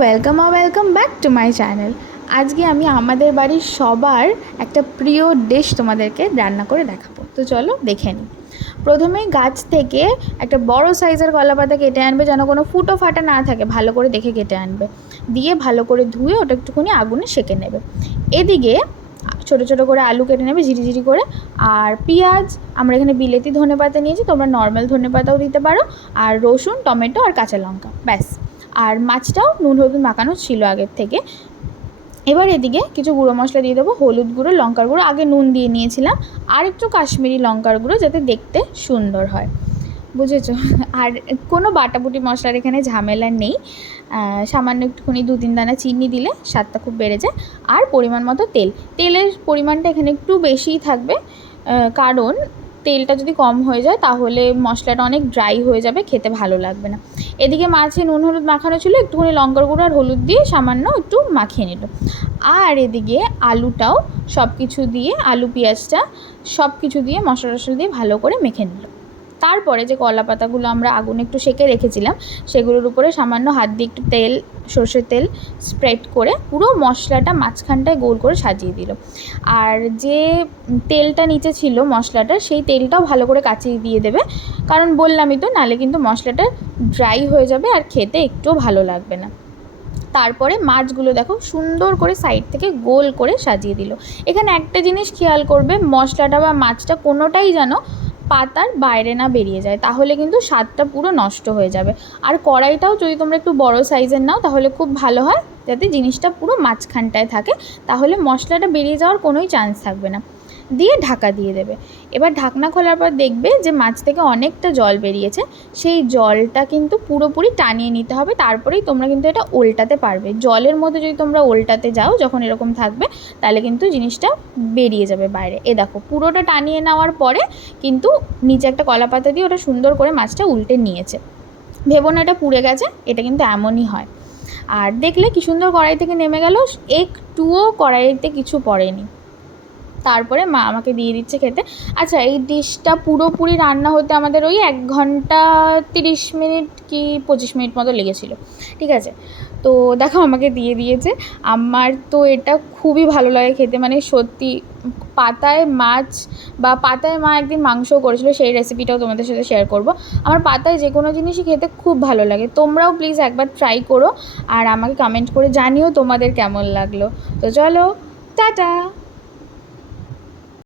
Welcome back to my channel. আজকে আমি আমাদের বাড়ির সবার একটা প্রিয় ডিশ তোমাদেরকে রান্না করে দেখাবো। তো চলো দেখে নিই। প্রথমেই গাছ থেকে একটা বড় সাইজের কলাপাতা কেটে আনবে, যেন কোনো ফুটো ফাটা না থাকে, ভালো করে দেখে কেটে আনবে। দিয়ে ভালো করে ধুয়ে ওটা একটুখানি আগুনে সেঁকে নেবে। এদিকে ছোটো ছোটো করে আলু কেটে নেবে ঝিরিঝিরি করে, আর পেঁয়াজ, আমরা এখানে বিলেতি ধনেপাতা নিয়েছি, তোমরা নর্মাল ধনেপাতাও দিতে পারো, আর রসুন, টমেটো আর কাঁচা লঙ্কা, ব্যাস। আর মাছটাও নুন হলুদ মাখানো ছিল আগের থেকে। এবার এদিকে কিছু গুঁড়ো মশলা দিয়ে দেবো, হলুদ গুঁড়ো, লঙ্কার গুঁড়ো, আগে নুন দিয়ে নিয়েছিলাম, আর একটু কাশ্মীরি লঙ্কার গুঁড়ো, যাতে দেখতে সুন্দর হয়, বুঝেছো? আর কোনো বাটাবুটি মশলার এখানে ঝামেলা নেই। সামান্য একটুখানি 2-3 দানা চিনি দিলে স্বাদটা খুব বেড়ে যায়। আর পরিমাণ মতো তেলের পরিমাণটা এখানে একটু বেশিই থাকবে, কারণ তেলটা যদি কম হয়ে যায় তাহলে মশলাটা অনেক ড্রাই হয়ে যাবে, খেতে ভালো লাগবে না। এদিকে মাছে নুন হলুদ মাখানো ছিল, একটুখানি লঙ্কার গুঁড়ো আর হলুদ দিয়ে সামান্য একটু মাখিয়ে নিল। আর এদিকে আলুটাও সব কিছু দিয়ে, আলু পেঁয়াজটা সব কিছু দিয়ে মশলা টশলা দিয়ে ভালো করে মেখে নিল। তারপরে যে কলা পাতাগুলো আমরা আগুনে একটু সেঁকে রেখেছিলাম, সেগুলোর উপরে সামান্য হাত দিয়ে একটু তেল, সর্ষের তেল স্প্রেড করে পুরো মশলাটা মাঝখানটায় গোল করে সাজিয়ে দিল। আর যে তেলটা নিচে ছিল মশলাটা, সেই তেলটাও ভালো করে কাচিয়ে দিয়ে দেবে, কারণ বললামই তো, নালে কিন্তু মশলাটা ড্রাই হয়ে যাবে আর খেতে একটুও ভালো লাগবে না। তারপরে মাছগুলো দেখো সুন্দর করে সাইড থেকে গোল করে সাজিয়ে দিল। এখানে একটা জিনিস খেয়াল করবে, মশলাটা বা মাছটা কোনোটাই যেন পাতার বাইরে না বেরিয়ে যায়, তাহলে কিন্তু স্বাদটা পুরো নষ্ট হয়ে যাবে। আর কড়াইটাও যদি তোমরা একটু বড় সাইজের নাও তাহলে খুব ভালো হয়, যাতে জিনিসটা পুরো মাঝখানটায় থাকে, তাহলে মশলাটা বেরিয়ে যাওয়ার কোনোই চান্স থাকবে না। দিয়ে ঢাকা দিয়ে দেবে। এবার ঢাকনা খোলার পর দেখবে যে মাছ থেকে অনেকটা জল বেরিয়েছে, সেই জলটা কিন্তু পুরোপুরি টানিয়ে নিতে হবে, তারপরেই তোমরা কিন্তু এটা উল্টাতে পারবে। জলের মধ্যে যদি তোমরা উল্টাতে যাও যখন এরকম থাকবে, তাহলে কিন্তু জিনিসটা বেরিয়ে যাবে বাইরে। এ দেখো পুরোটা টানিয়ে নেওয়ার পরে কিন্তু নিচে একটা কলা পাতা দিয়ে ওটা সুন্দর করে মাছটা উল্টে নিয়েছে। ভেবো না এটা পুড়ে গেছে, এটা কিন্তু এমনই হয়। আর দেখলে কি সুন্দর কড়াই থেকে নেমে গেল, একটুও কড়াইতে কিছু পড়েনি। তারপরে মা আমাকে দিয়ে দিচ্ছে খেতে। আচ্ছা, এই ডিশটা পুরোপুরি রান্না হতে আমাদের ওই 1 ঘন্টা 30 মিনিট কি 25 মিনিট মতো লেগেছিলো, ঠিক আছে? তো দেখো আমাকে দিয়ে দিয়েছে। আমার তো এটা খুবই ভালো লাগে খেতে, মানে সত্যি। পাতায় মাছ বা পাতায় মা একদিন মাংসও করেছিল, সেই রেসিপিটাও তোমাদের সাথে শেয়ার করব। আমার পাতায় যে কোনো জিনিসই খেতে খুব ভালো লাগে। তোমরাও প্লিজ একবার ট্রাই করো, আর আমাকে কমেন্ট করে জানিও তোমাদের কেমন লাগলো। তো চলো, টাটা।